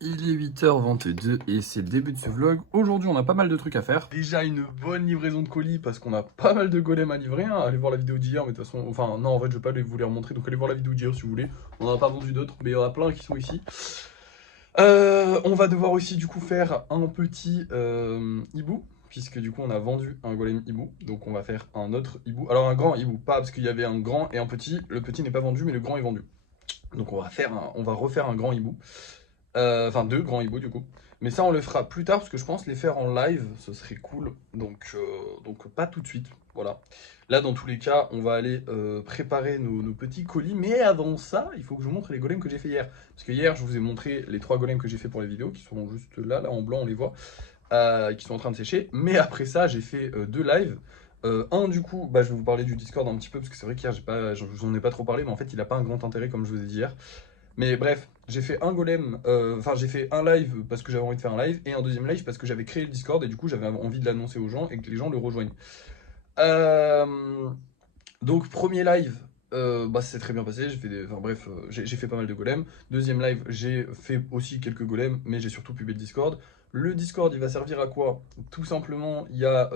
Il est 8h22 et c'est le début de ce vlog. Aujourd'hui, on a pas mal de trucs à faire. Déjà, une bonne livraison de colis parce qu'on a pas mal de golems à livrer. Hein. Allez voir la vidéo d'hier, mais de toute façon, enfin, non, en fait, je vais pas vous les remontrer. Donc, allez voir la vidéo d'hier si vous voulez. On en a pas vendu d'autres, mais il y en a plein qui sont ici. On va devoir aussi, du coup, faire un petit hibou. Puisque du coup, on a vendu un golem hibou. Donc, on va faire un autre hibou. Alors, un grand hibou, pas parce qu'il y avait un grand et un petit. Le petit n'est pas vendu, mais le grand est vendu. Donc, on va refaire un grand hibou. Enfin, deux grands hiboux du coup. Mais ça, on le fera plus tard parce que je pense les faire en live, ce serait cool. Donc pas tout de suite. Voilà. Là, dans tous les cas, on va aller préparer nos petits colis. Mais avant ça, il faut que je vous montre les golems que j'ai fait hier. Parce que hier, je vous ai montré les 3 golems que j'ai fait pour les vidéos, qui sont juste là, en blanc, on les voit, qui sont en train de sécher. Mais après ça, j'ai fait 2 lives. Un du coup, bah, je vais vous parler du Discord un petit peu parce que c'est vrai qu'hier je vous en ai pas trop parlé, mais en fait il a pas un grand intérêt comme je vous ai dit hier. Mais bref, j'ai fait un golem, enfin j'ai fait un live parce que j'avais envie de faire un live, et un deuxième live parce que j'avais créé le Discord, et du coup j'avais envie de l'annoncer aux gens et que les gens le rejoignent. Euh, donc premier live, bah c'est très bien passé, j'ai fait enfin bref, j'ai fait pas mal de golems. Deuxième live, j'ai fait aussi quelques golems, mais j'ai surtout publié le Discord. Le Discord, il va servir à quoi? Tout simplement, il y a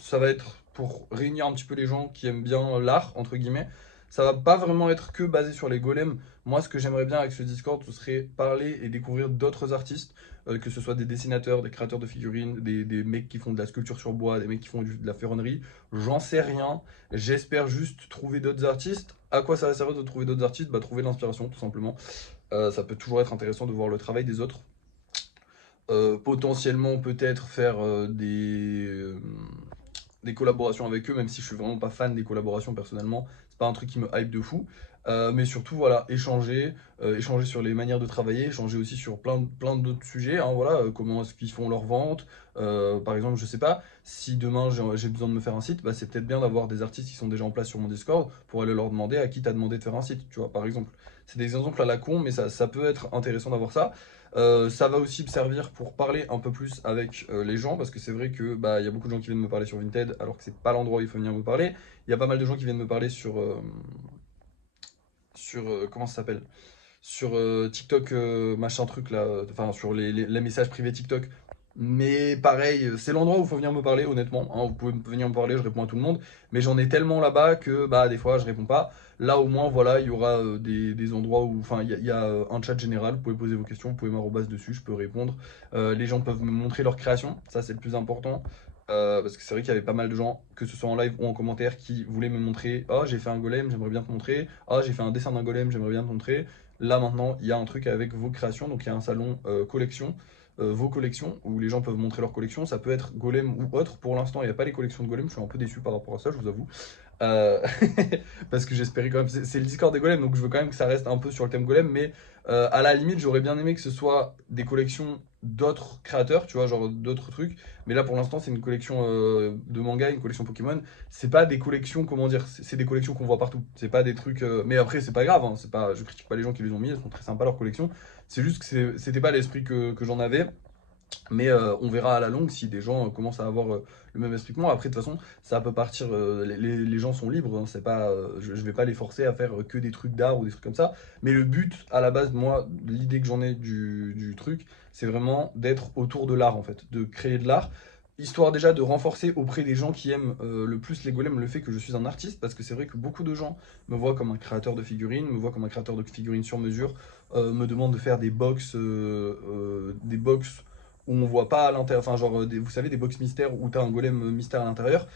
ça va être pour réunir un petit peu les gens qui aiment bien l'art, entre guillemets. Ça va pas vraiment être que basé sur les golems. Moi, ce que j'aimerais bien avec ce Discord, ce serait parler et découvrir d'autres artistes, que ce soit des dessinateurs, des créateurs de figurines, des mecs qui font de la sculpture sur bois, des mecs qui font de la ferronnerie. J'en sais rien. J'espère juste trouver d'autres artistes. À quoi ça va servir de trouver d'autres artistes? Bah, trouver de l'inspiration, tout simplement. Ça peut toujours être intéressant de voir le travail des autres. Potentiellement, peut-être faire des collaborations avec eux, même si je suis vraiment pas fan des collaborations personnellement. C'est pas un truc qui me hype de fou. Mais surtout, voilà, échanger sur les manières de travailler, échanger aussi sur plein d'autres sujets. Hein, voilà, comment est-ce qu'ils font leur vente. Par exemple, je sais pas, si demain j'ai besoin de me faire un site, bah, c'est peut-être bien d'avoir des artistes qui sont déjà en place sur mon Discord pour aller leur demander à qui t'as demandé de faire un site, tu vois, par exemple. C'est des exemples à la con, mais ça peut être intéressant d'avoir ça. Ça va aussi me servir pour parler un peu plus avec les gens, parce que c'est vrai que bah, y a beaucoup de gens qui viennent me parler sur Vinted, alors que c'est pas l'endroit où il faut venir me parler. Il y a pas mal de gens qui viennent me parler sur comment ça s'appelle? Sur TikTok, machin truc là, enfin sur les messages privés TikTok. Mais pareil, c'est l'endroit où il faut venir me parler, honnêtement. Hein, vous pouvez venir me parler, je réponds à tout le monde. Mais j'en ai tellement là-bas que bah, des fois je réponds pas. Là au moins, voilà, il y aura des endroits où, enfin, il y a un chat général, vous pouvez poser vos questions, vous pouvez m'arrobaser dessus, je peux répondre. Les gens peuvent me montrer leur création, ça c'est le plus important. Parce que c'est vrai qu'il y avait pas mal de gens, que ce soit en live ou en commentaire, qui voulaient me montrer: oh, j'ai fait un golem, j'aimerais bien te montrer. Oh, j'ai fait un dessin d'un golem, j'aimerais bien te montrer. Là maintenant, il y a un truc avec vos créations, donc il y a un salon collection, vos collections, où les gens peuvent montrer leurs collections. Ça peut être golem ou autre. Pour l'instant, il n'y a pas les collections de golem, je suis un peu déçu par rapport à ça, je vous avoue. Euh, Parce que j'espérais quand même, c'est le Discord des golems, donc je veux quand même que ça reste un peu sur le thème golem, mais à la limite, j'aurais bien aimé que ce soit des collections d'autres créateurs, tu vois, genre d'autres trucs. Mais là, pour l'instant, c'est une collection de manga, une collection Pokémon. C'est pas des collections, comment dire, c'est des collections qu'on voit partout. C'est pas des trucs. Mais après, c'est pas grave, hein, c'est pas, je critique pas les gens qui les ont mis, elles sont très sympas leurs collections. C'est juste que c'était pas l'esprit que j'en avais. Mais on verra à la longue si des gens commencent à avoir le même esprit que moi. Après, de toute façon, ça peut partir. Les gens sont libres. Hein, c'est pas, je vais pas les forcer à faire que des trucs d'art ou des trucs comme ça. Mais le but, à la base, moi, l'idée que j'en ai du truc, c'est vraiment d'être autour de l'art, en fait, de créer de l'art. Histoire déjà de renforcer auprès des gens qui aiment le plus les golems le fait que je suis un artiste, parce que c'est vrai que beaucoup de gens me voient comme un créateur de figurines, me voient comme un créateur de figurines sur mesure, me demandent de faire des box où on voit pas à l'intérieur, enfin genre, vous savez, des box mystères où t'as un golem mystère à l'intérieur.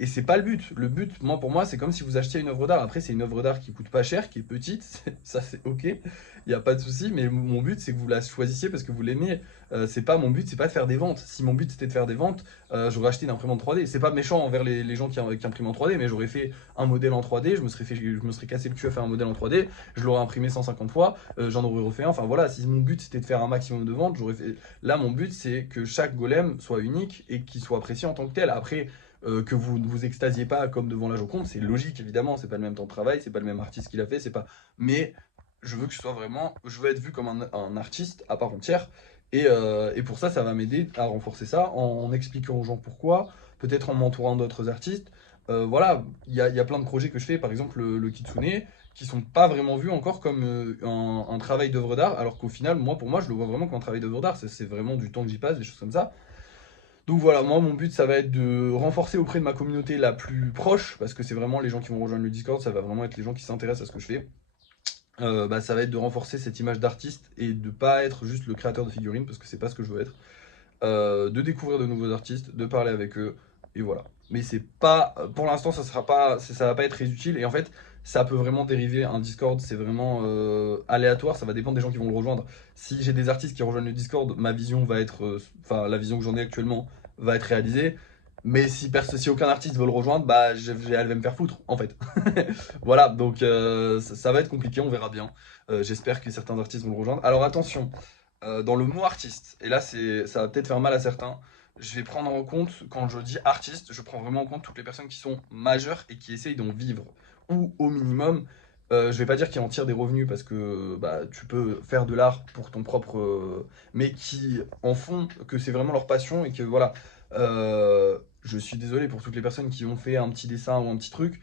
Et c'est pas le but. Le but, moi, pour moi, c'est comme si vous achetiez une œuvre d'art. Après, c'est une œuvre d'art qui coûte pas cher, qui est petite. Ça, c'est ok. Il n'y a pas de souci. Mais mon but, c'est que vous la choisissiez parce que vous l'aimez. C'est pas mon but, c'est pas de faire des ventes. Si mon but c'était de faire des ventes, j'aurais acheté une imprimante 3D. C'est pas méchant envers les gens qui impriment en 3D, mais j'aurais fait un modèle en 3D. Je me serais cassé le cul à faire un modèle en 3D. Je l'aurais imprimé 150 fois. J'en aurais refait un. Enfin voilà, si mon but c'était de faire un maximum de ventes, j'aurais fait. Là, mon but, c'est que chaque golem soit unique et qu'il soit apprécié en tant que tel. Après, que vous ne vous extasiez pas comme devant la Joconde, c'est logique évidemment, c'est pas le même temps de travail, c'est pas le même artiste qui l'a fait, c'est pas. Mais je veux que ce soit vraiment, je veux être vu comme un artiste à part entière, et pour ça, ça va m'aider à renforcer ça en expliquant aux gens pourquoi, peut-être en m'entourant d'autres artistes. Voilà, il y a plein de projets que je fais, par exemple le Kitsune, qui sont pas vraiment vus encore comme un travail d'œuvre d'art, alors qu'au final, moi, pour moi, je le vois vraiment comme un travail d'œuvre d'art. C'est vraiment du temps que j'y passe, des choses comme ça. Donc voilà, moi, mon but, ça va être de renforcer auprès de ma communauté la plus proche, parce que c'est vraiment les gens qui vont rejoindre le Discord, ça va vraiment être les gens qui s'intéressent à ce que je fais. Bah, ça va être de renforcer cette image d'artiste et de pas être juste le créateur de figurines, parce que c'est pas ce que je veux être. De découvrir de nouveaux artistes, de parler avec eux, et voilà. Mais c'est pas, pour l'instant, ça va pas être très utile. Et en fait, ça peut vraiment dériver. Un Discord, c'est vraiment aléatoire. Ça va dépendre des gens qui vont le rejoindre. Si j'ai des artistes qui rejoignent le Discord, ma vision va être, enfin, la vision que j'en ai actuellement va être réalisée. Mais si aucun artiste veut le rejoindre, bah, elle va me faire foutre, en fait. Voilà, donc ça va être compliqué, on verra bien. J'espère que certains artistes vont le rejoindre. Alors attention, dans le mot artiste, et là ça va peut-être faire mal à certains, je vais prendre en compte, quand je dis artiste, je prends vraiment en compte toutes les personnes qui sont majeures et qui essayent d'en vivre. Ou au minimum, je vais pas dire qu'ils en tirent des revenus parce que bah, tu peux faire de l'art pour ton propre. Mais qui en font que c'est vraiment leur passion et que voilà. Je suis désolé pour toutes les personnes qui ont fait un petit dessin ou un petit truc.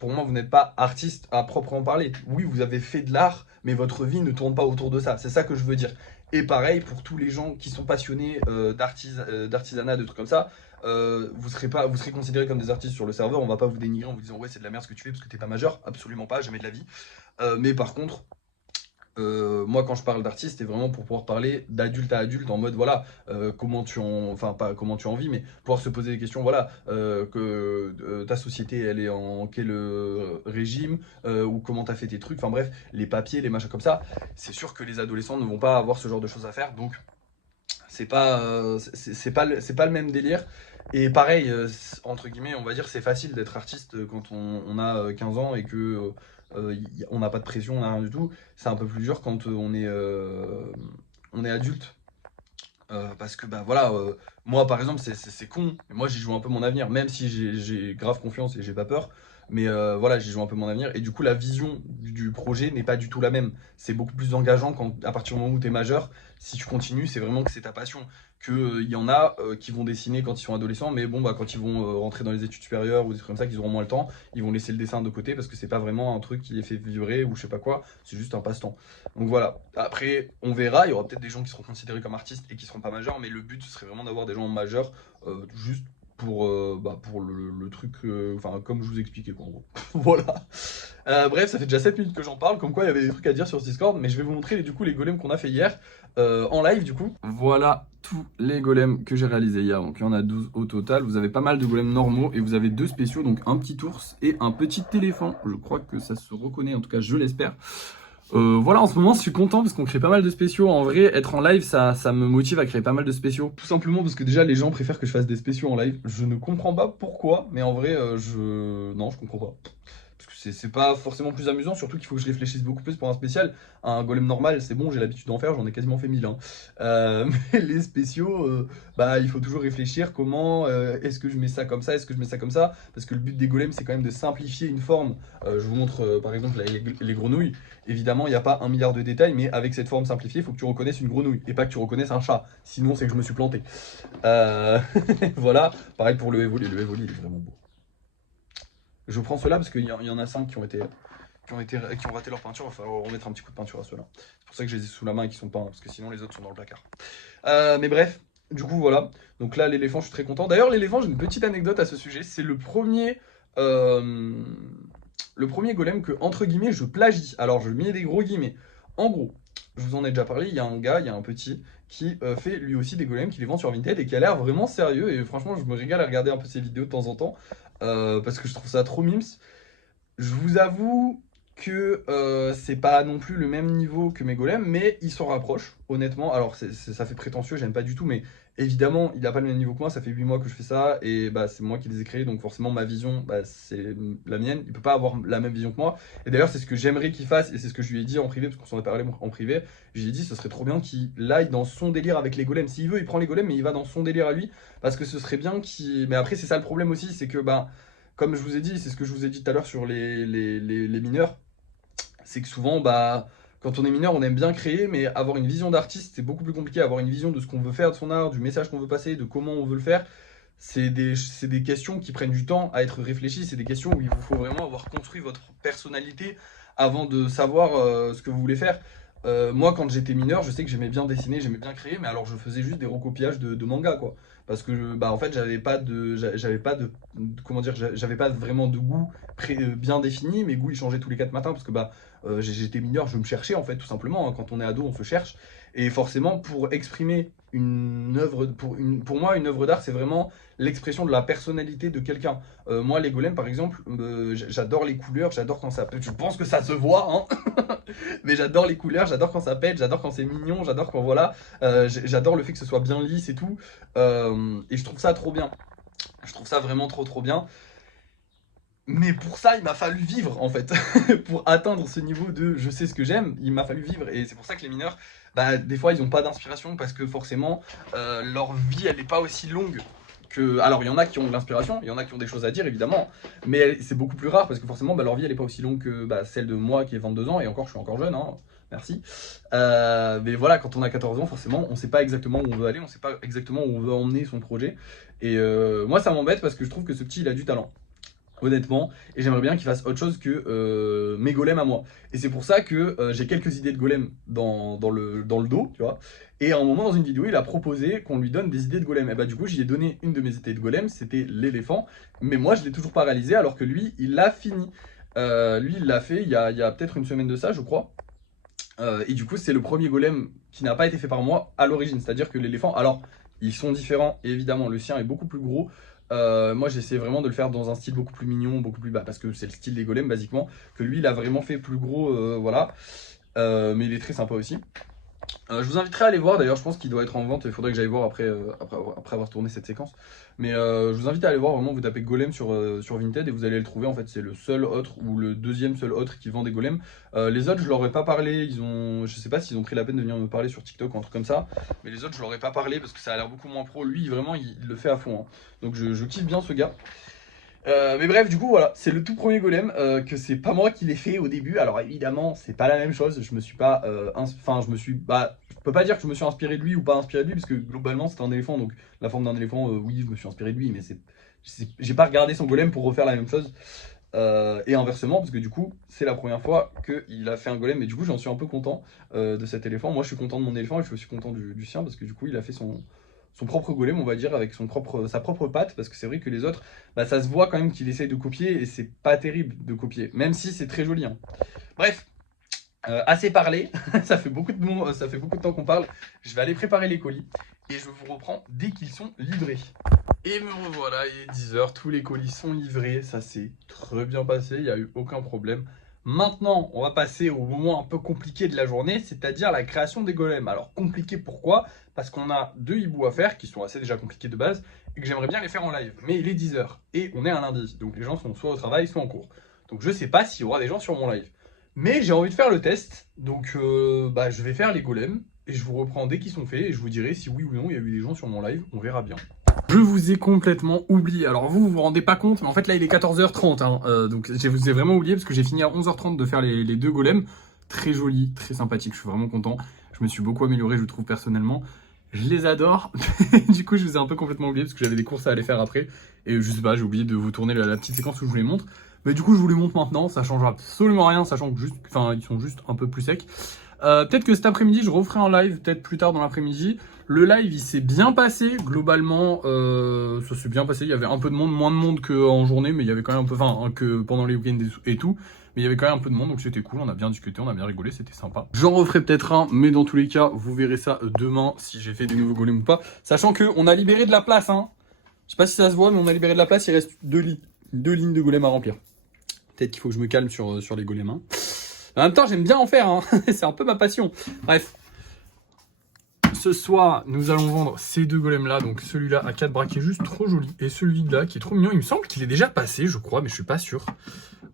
Pour moi, vous n'êtes pas artiste à proprement parler. Oui, vous avez fait de l'art, mais votre vie ne tourne pas autour de ça. C'est ça que je veux dire. Et pareil pour tous les gens qui sont passionnés d'artisanat, de trucs comme ça. Vous serez considérés comme des artistes sur le serveur. On va pas vous dénigrer en vous disant ouais c'est de la merde ce que tu fais parce que t'es pas majeur. Absolument pas, jamais de la vie. Mais par contre, moi quand je parle d'artiste, c'est vraiment pour pouvoir parler d'adulte à adulte en mode voilà comment tu en, enfin pas comment tu en vis, mais pouvoir se poser des questions. Voilà que ta société elle est en quel régime ou comment t'as fait tes trucs. Enfin bref, les papiers, les machins comme ça. C'est sûr que les adolescents ne vont pas avoir ce genre de choses à faire, donc c'est pas le même délire. Et pareil, entre guillemets, on va dire c'est facile d'être artiste quand on a 15 ans et que on n'a pas de pression, on n'a rien du tout. C'est un peu plus dur quand on est adulte. Parce que bah voilà, moi par exemple c'est con, mais moi j'y joue un peu mon avenir, même si j'ai grave confiance et j'ai pas peur. Mais voilà, j'y joue un peu mon avenir. Et du coup, la vision du projet n'est pas du tout la même. C'est beaucoup plus engageant quand, à partir du moment où tu es majeur, si tu continues, c'est vraiment que c'est ta passion. Il y en a qui vont dessiner quand ils sont adolescents, mais bon, bah, quand ils vont rentrer dans les études supérieures ou des trucs comme ça, qu'ils auront moins le temps, ils vont laisser le dessin de côté parce que c'est pas vraiment un truc qui les fait vibrer ou je sais pas quoi, c'est juste un passe-temps. Donc voilà. Après, on verra. Il y aura peut-être des gens qui seront considérés comme artistes et qui seront pas majeurs, mais le but ce serait vraiment d'avoir des gens majeurs juste pour le truc, enfin comme je vous expliquais quoi en gros. Voilà. Bref, ça fait déjà 7 minutes que j'en parle, comme quoi il y avait des trucs à dire sur ce Discord, mais je vais vous montrer du coup les golems qu'on a fait hier en live du coup. Voilà tous les golems que j'ai réalisés hier, donc il y en a 12 au total. Vous avez pas mal de golems normaux et vous avez deux spéciaux, donc un petit ours et un petit éléphant. Je crois que ça se reconnaît, en tout cas je l'espère. Voilà, en ce moment, je suis content parce qu'on crée pas mal de spéciaux. En vrai, être en live, ça me motive à créer pas mal de spéciaux. Tout simplement parce que déjà, les gens préfèrent que je fasse des spéciaux en live. Je ne comprends pas pourquoi, mais en vrai, non, je comprends pas. Parce que c'est pas forcément plus amusant, surtout qu'il faut que je réfléchisse beaucoup plus pour un spécial. Un golem normal, c'est bon, j'ai l'habitude d'en faire, j'en ai quasiment fait 1000. Hein. Mais les spéciaux, bah, il faut toujours réfléchir comment, est-ce que je mets ça comme ça, est-ce que je mets ça comme ça. Parce que le but des golems, c'est quand même de simplifier une forme. Je vous montre par exemple les grenouilles. Évidemment, il n'y a pas 1 milliard de détails, mais avec cette forme simplifiée, il faut que tu reconnaisses une grenouille et pas que tu reconnaisses un chat. Sinon, c'est que je me suis planté. Euh, Voilà, pareil pour le Evoli. Le Evoli, il est vraiment beau. Je prends ceux-là parce qu'il y en a 5 qui ont raté leur peinture. Il va falloir remettre un petit coup de peinture à ceux-là. C'est pour ça que je les ai sous la main et qu'ils sont peints, parce que sinon les autres sont dans le placard. Mais bref, du coup, voilà. Donc là, l'éléphant, je suis très content. D'ailleurs, l'éléphant, j'ai une petite anecdote à ce sujet. C'est le premier golem que, entre guillemets, je plagie. Alors, je mets des gros guillemets. En gros, je vous en ai déjà parlé, il y a un gars, il y a un petit, qui fait lui aussi des golems, qui les vend sur Vinted et qui a l'air vraiment sérieux. Et franchement, je me régale à regarder un peu ses vidéos de temps en temps, parce que je trouve ça trop mimes. Je vous avoue que c'est pas non plus le même niveau que mes golems, mais ils s'en rapprochent, honnêtement. Alors, ça fait prétentieux, j'aime pas du tout, mais évidemment, il a pas le même niveau que moi. Ça fait 8 mois que je fais ça, et bah, c'est moi qui les ai créés, donc forcément, ma vision, bah, c'est la mienne. Il peut pas avoir la même vision que moi. Et d'ailleurs, c'est ce que j'aimerais qu'il fasse, et c'est ce que je lui ai dit en privé, parce qu'on s'en est parlé en privé. Je lui ai dit, ce serait trop bien qu'il aille dans son délire avec les golems. S'il veut, il prend les golems, mais il va dans son délire à lui, parce que ce serait bien qu'il. Mais après, c'est ça le problème aussi, c'est que, bah, comme je vous ai dit, c'est ce que je vous ai dit tout à l'heure sur les mineurs, c'est que souvent, bah, quand on est mineur, on aime bien créer, mais avoir une vision d'artiste, c'est beaucoup plus compliqué. Avoir une vision de ce qu'on veut faire de son art, du message qu'on veut passer, de comment on veut le faire, c'est des questions qui prennent du temps à être réfléchies. C'est des questions où il vous faut vraiment avoir construit votre personnalité avant de savoir ce que vous voulez faire. Moi, quand j'étais mineur, je sais que j'aimais bien dessiner, j'aimais bien créer, mais alors je faisais juste des recopiages de manga, quoi. Parce que, bah, en fait, j'avais pas comment dire, j'avais pas vraiment de goût bien défini. Mes goûts, ils changeaient tous les 4 matins parce que, bah, j'étais mineur, je me cherchais, en fait, tout simplement, hein. Quand on est ado, on se cherche. Et forcément, pour exprimer une œuvre, pour moi, une œuvre d'art, c'est vraiment l'expression de la personnalité de quelqu'un. Moi, les golems, par exemple, j'adore les couleurs, j'adore quand ça pète. Je pense que ça se voit, hein. Mais j'adore les couleurs, j'adore quand ça pète, j'adore quand c'est mignon, j'adore quand voilà. J'adore le fait que ce soit bien lisse et tout. Et je trouve ça trop bien. Je trouve ça vraiment trop bien. Mais pour ça, il m'a fallu vivre en fait. Pour atteindre ce niveau de je sais ce que j'aime, il m'a fallu vivre. Et c'est pour ça que les mineurs, bah, des fois, ils n'ont pas d'inspiration parce que forcément, leur vie, elle n'est pas aussi longue que. Alors, il y en a qui ont de l'inspiration, il y en a qui ont des choses à dire évidemment, mais c'est beaucoup plus rare parce que forcément, bah, leur vie, elle n'est pas aussi longue que bah, celle de moi qui ai 22 ans. Et encore, je suis encore jeune, hein. Merci. Mais voilà, quand on a 14 ans, forcément, on ne sait pas exactement où on veut aller, on ne sait pas exactement où on veut emmener son projet. Et moi, ça m'embête parce que je trouve que ce petit, il a du talent, honnêtement, et j'aimerais bien qu'il fasse autre chose que mes golems à moi. Et c'est pour ça que j'ai quelques idées de golems dans le dos, tu vois. Et à un moment, dans une vidéo, il a proposé qu'on lui donne des idées de golems. Et bah, du coup, j'y ai donné une de mes idées de golems, c'était l'éléphant. Mais moi, je l'ai toujours pas réalisé, alors que lui, il l'a fini. Lui, il l'a fait il y a peut-être une semaine de ça, je crois. Et du coup, c'est le premier golem qui n'a pas été fait par moi à l'origine. C'est-à-dire que l'éléphant, alors, ils sont différents, et évidemment, le sien est beaucoup plus gros. Moi, j'essaie vraiment de le faire dans un style beaucoup plus mignon, beaucoup plus bas, parce que c'est le style des golems, basiquement, que lui, il a vraiment fait plus gros, voilà. Mais il est très sympa aussi. Je vous inviterai à aller voir, d'ailleurs je pense qu'il doit être en vente, il faudrait que j'aille voir après avoir tourné cette séquence. Mais je vous invite à aller voir, vraiment vous tapez Golem sur Vinted et vous allez le trouver, en fait c'est le seul autre ou le deuxième seul autre qui vend des golems. Les autres je leur ai pas parlé, je sais pas s'ils ont pris la peine de venir me parler sur TikTok ou un truc comme ça, mais les autres je leur ai pas parlé parce que ça a l'air beaucoup moins pro, lui vraiment il le fait à fond, hein. Donc je kiffe bien ce gars. Mais bref, du coup, voilà, c'est le tout premier golem que c'est pas moi qui l'ai fait au début. Alors évidemment, c'est pas la même chose. Je me suis pas, enfin, je peux pas dire que je me suis inspiré de lui ou pas inspiré de lui parce que globalement, c'était un éléphant, donc la forme d'un éléphant, oui, je me suis inspiré de lui, mais j'ai pas regardé son golem pour refaire la même chose. Et inversement, parce que du coup, c'est la première fois qu'il a fait un golem, et du coup, j'en suis un peu content de cet éléphant. Moi, je suis content de mon éléphant et je suis aussi content du sien parce que du coup, il a fait son propre golem, on va dire, avec sa propre patte, parce que c'est vrai que les autres, bah, ça se voit quand même qu'il essaye de copier, et c'est pas terrible de copier, même si c'est très joli, hein. Bref, assez parlé, ça fait beaucoup de temps qu'on parle, je vais aller préparer les colis, et je vous reprends dès qu'ils sont livrés. Et me revoilà, il est 10h, tous les colis sont livrés, ça s'est très bien passé, il n'y a eu aucun problème. Maintenant, on va passer au moment un peu compliqué de la journée, c'est-à-dire la création des golems. Alors compliqué pourquoi? Parce qu'on a 2 hiboux à faire, qui sont assez déjà compliqués de base, et que j'aimerais bien les faire en live. Mais il est 10h, et on est un lundi, donc les gens sont soit au travail, soit en cours. Donc je sais pas s'il y aura des gens sur mon live. Mais j'ai envie de faire le test, donc bah, je vais faire les golems, et je vous reprends dès qu'ils sont faits, et je vous dirai si oui ou non il y a eu des gens sur mon live, on verra bien. Je vous ai complètement oublié. Alors vous vous rendez pas compte, mais en fait là il est 14h30, hein. Donc je vous ai vraiment oublié parce que j'ai fini à 11h30 de faire les 2 golems. Très joli, très sympathique, je suis vraiment content. Je me suis beaucoup amélioré, je trouve personnellement. Je les adore. Du coup je vous ai un peu complètement oublié parce que j'avais des courses à aller faire après. Et je sais pas, j'ai oublié de vous tourner la petite séquence où je vous les montre. Mais du coup je vous les montre maintenant, ça change absolument rien, sachant que ils sont juste un peu plus secs. Peut-être que cet après-midi, je referai un live, peut-être plus tard dans l'après-midi. Le live, il s'est bien passé, globalement, ça s'est bien passé. Il y avait un peu de monde, moins de monde qu'en journée, mais il y avait quand même un peu, enfin, que pendant les week-ends et tout. Mais il y avait quand même un peu de monde, donc c'était cool, on a bien discuté, on a bien rigolé, c'était sympa. J'en referai peut-être un, mais dans tous les cas, vous verrez ça demain, si j'ai fait des nouveaux golems ou pas. Sachant qu'on a libéré de la place, hein. Je sais pas si ça se voit, mais on a libéré de la place, il reste 2 lignes de golems à remplir. Peut-être qu'il faut que je me calme sur les golems, hein. En même temps, j'aime bien en faire, hein. C'est un peu ma passion. Bref. Ce soir, nous allons vendre ces 2 golems-là. Donc celui-là à 4 bras qui est juste trop joli. Et celui-là qui est trop mignon. Il me semble qu'il est déjà passé, je crois, mais je suis pas sûr.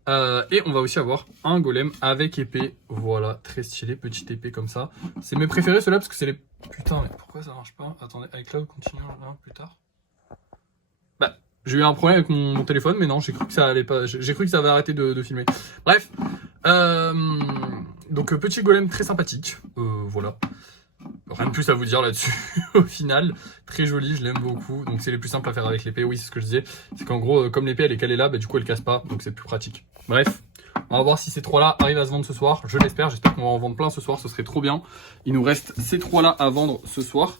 Et on va aussi avoir un golem avec épée. Voilà, très stylé, petite épée comme ça. C'est mes préférés ceux-là parce que c'est les... Putain, mais pourquoi ça marche pas? Attendez, iCloud continue là, plus tard. Bah, j'ai eu un problème avec mon téléphone, mais non, j'ai cru que ça allait pas. J'ai cru que ça avait arrêté de filmer. Bref. Donc petit golem très sympathique. Voilà. Rien de plus à vous dire là-dessus. Au final, très joli, je l'aime beaucoup. Donc c'est les plus simples à faire avec l'épée. Oui, c'est ce que je disais. C'est qu'en gros, comme l'épée elle est calée là, bah, du coup elle casse pas. Donc c'est plus pratique. Bref. On va voir si ces 3-là arrivent à se vendre ce soir. Je l'espère. J'espère qu'on va en vendre plein ce soir. Ce serait trop bien. Il nous reste ces 3-là à vendre ce soir.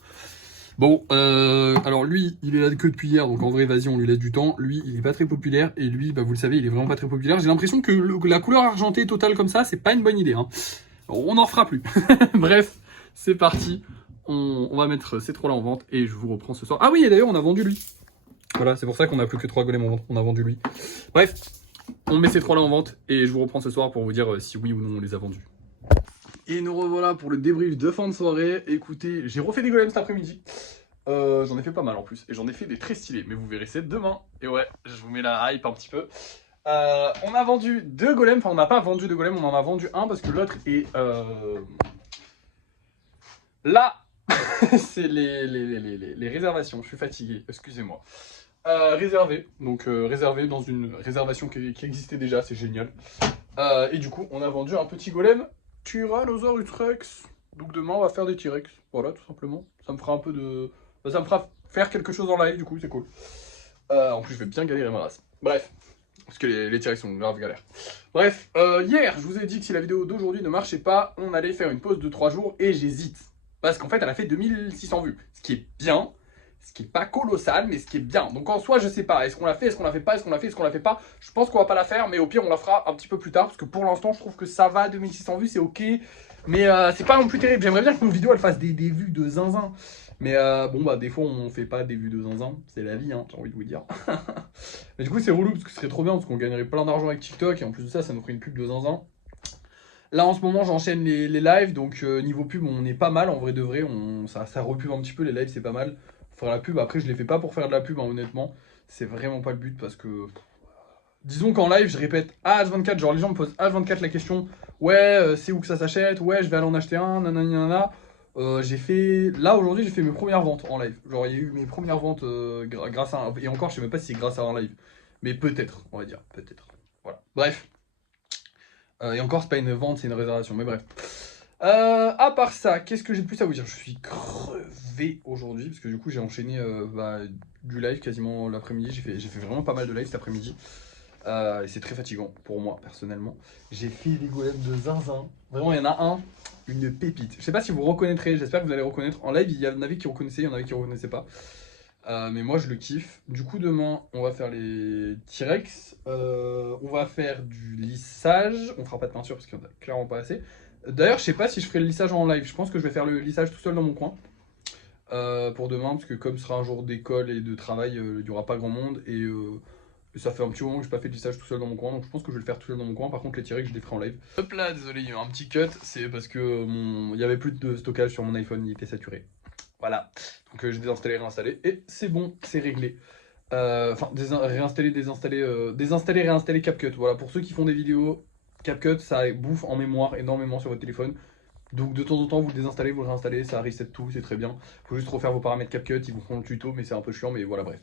Bon, alors lui, il est là que depuis hier, donc en vrai, vas-y, on lui laisse du temps. Lui, il est pas très populaire, et lui, bah, vous le savez, il est vraiment pas très populaire. J'ai l'impression que la couleur argentée totale comme ça, c'est pas une bonne idée. Hein. On n'en refera plus. Bref, c'est parti. On va mettre ces 3-là en vente, et je vous reprends ce soir. Ah oui, et d'ailleurs, on a vendu lui. Voilà, c'est pour ça qu'on a plus que 3 golems en vente. On a vendu lui. Bref, on met ces 3-là en vente, et je vous reprends ce soir pour vous dire si oui ou non on les a vendus. Et nous revoilà pour le débrief de fin de soirée. Écoutez, j'ai refait des golems cet après-midi. J'en ai fait pas mal en plus. Et j'en ai fait des très stylés. Mais vous verrez, c'est demain. Et ouais, je vous mets la hype un petit peu. On a vendu 2 golems. Enfin, on n'a pas vendu 2 golems. On en a vendu un parce que l'autre est... Là, c'est les réservations. Je suis fatigué. Excusez-moi. Réservé. Donc, réservé dans une réservation qui existait déjà. C'est génial. Et du coup, on a vendu un petit golem. Tyrannosaurus Rex. Donc demain, on va faire des T-Rex. Voilà, tout simplement. Ça me fera un peu de... Ça me fera faire quelque chose en live, du coup, c'est cool. En plus, je vais bien galérer ma race. Bref. Parce que les T-Rex sont grave galères. Bref, hier, je vous ai dit que si la vidéo d'aujourd'hui ne marchait pas, on allait faire une pause de 3 jours. Et j'hésite. Parce qu'en fait, elle a fait 2600 vues. Ce qui est bien. Ce qui est pas colossal, mais ce qui est bien. Donc en soi, je sais pas. Est-ce qu'on l'a fait, est-ce qu'on la fait pas, est-ce qu'on l'a fait, est-ce qu'on la fait pas. Je pense qu'on va pas la faire, mais au pire, on la fera un petit peu plus tard. Parce que pour l'instant, je trouve que ça va, 2600 vues, c'est ok. Mais c'est pas non plus terrible. J'aimerais bien que nos vidéos, elles fassent des vues de zinzin. Mais bon, bah des fois, on fait pas des vues de zinzin. C'est la vie, hein, j'ai envie de vous dire. Mais du coup, c'est relou, parce que ce serait trop bien, parce qu'on gagnerait plein d'argent avec TikTok. Et en plus de ça, ça nous ferait une pub de zinzin. Là en ce moment j'enchaîne les lives, donc niveau pub on est pas mal en vrai de vrai, ça repub un petit peu les lives, c'est pas mal. Faire la pub, après je les fais pas pour faire de la pub hein, honnêtement, c'est vraiment pas le but parce que... Disons qu'en live je répète H24, genre les gens me posent H24 la question, ouais c'est où que ça s'achète, ouais je vais aller en acheter un, nanana. J'ai fait, là aujourd'hui j'ai fait mes premières ventes en live, genre il y a eu mes premières ventes grâce à un... Et encore je sais même pas si c'est grâce à un live, mais peut-être on va dire, peut-être. Voilà, bref. Et encore, c'est pas une vente, c'est une réservation, mais bref. À part ça, qu'est-ce que j'ai de plus à vous dire? Je suis crevé aujourd'hui, parce que du coup, j'ai enchaîné du live quasiment l'après-midi. J'ai fait vraiment pas mal de live cet après-midi. Et c'est très fatigant pour moi, personnellement. J'ai fait des golems de zinzin. Vraiment, il y en a un, une pépite. Je sais pas si vous reconnaîtrez, j'espère que vous allez reconnaître. En live, il y en avait qui reconnaissaient, il y en avait qui reconnaissaient pas. Mais moi je le kiffe. Du coup demain on va faire les T-Rex. On va faire du lissage. On fera pas de peinture parce qu'il y en a clairement pas assez. D'ailleurs je sais pas si je ferai le lissage en live. Je pense que je vais faire le lissage tout seul dans mon coin. Pour demain parce que comme ce sera un jour d'école et de travail, il n'y aura pas grand monde. Et ça fait un petit moment que j'ai pas fait de lissage tout seul dans mon coin. Donc je pense que je vais le faire tout seul dans mon coin. Par contre les T-Rex je les ferai en live. Hop là, désolé, il y a eu un petit cut. C'est parce que il y avait plus de stockage sur mon iPhone, il était saturé. Voilà, donc j'ai désinstallé, réinstallé, et c'est bon, c'est réglé. Enfin, réinstaller, désinstaller, réinstaller CapCut. Voilà, pour ceux qui font des vidéos, CapCut, ça bouffe en mémoire énormément sur votre téléphone. Donc de temps en temps, vous le désinstallez, vous le réinstallez, ça reset tout, c'est très bien. Faut juste refaire vos paramètres CapCut, ils vous font le tuto, mais c'est un peu chiant, mais voilà, bref.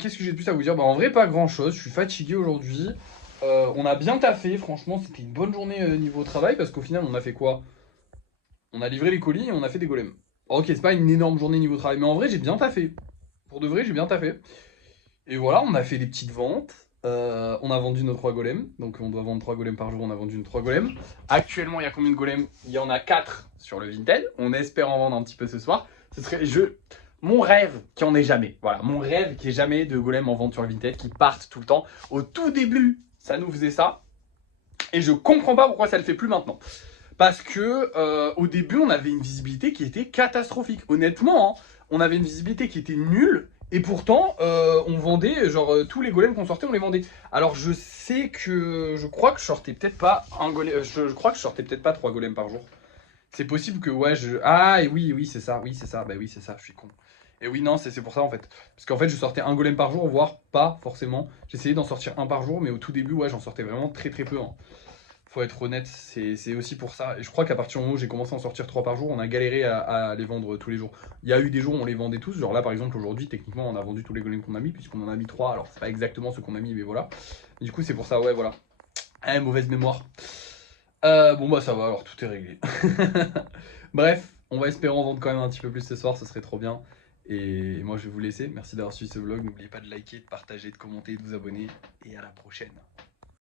Qu'est-ce que j'ai de plus à vous dire? Bah en vrai, pas grand-chose, je suis fatigué aujourd'hui. On a bien taffé, franchement, c'était une bonne journée niveau travail, parce qu'au final, on a fait quoi? On a livré les colis et on a fait des golems. Ok, c'est pas une énorme journée niveau travail, mais en vrai, j'ai bien taffé. Pour de vrai, j'ai bien taffé. Et voilà, on a fait des petites ventes. On a vendu nos 3 golems. Donc, on doit vendre 3 golems par jour. On a vendu nos 3 golems. Actuellement, il y a combien de golems? Il y en a 4 sur le Vinted. On espère en vendre un petit peu ce soir. Ce serait mon rêve qui en est jamais. Voilà, mon rêve qui est jamais de golems en vente sur le Vinted qui partent tout le temps. Au tout début, ça nous faisait ça. Et je comprends pas pourquoi ça le fait plus maintenant. Parce que au début, on avait une visibilité qui était catastrophique. Honnêtement, hein, on avait une visibilité qui était nulle. Et pourtant, on vendait, genre, tous les golems qu'on sortait, on les vendait. Alors, je sais que... Je crois que je sortais peut-être pas un golem... je crois que je sortais peut-être pas 3 golems par jour. C'est possible que, ouais, je... Ah, et oui, c'est ça, oui, c'est ça. Bah oui, c'est ça, je suis con. Et oui, non, c'est pour ça, en fait. Parce qu'en fait, je sortais un golem par jour, voire pas, forcément. J'essayais d'en sortir un par jour, mais au tout début, ouais, j'en sortais vraiment très peu, hein. Faut être honnête, c'est aussi pour ça. Et je crois qu'à partir du moment où j'ai commencé à en sortir 3 par jour, on a galéré à les vendre tous les jours. Il y a eu des jours où on les vendait tous. Genre là, par exemple, aujourd'hui, techniquement, on a vendu tous les golems qu'on a mis, puisqu'on en a mis 3. Alors, c'est pas exactement ce qu'on a mis, mais voilà. Et du coup, c'est pour ça, ouais, voilà. Mauvaise mémoire. Bon, bah, ça va, alors tout est réglé. Bref, on va espérer en vendre quand même un petit peu plus ce soir, ce serait trop bien. Et moi, je vais vous laisser. Merci d'avoir suivi ce vlog. N'oubliez pas de liker, de partager, de commenter, de vous abonner. Et à la prochaine.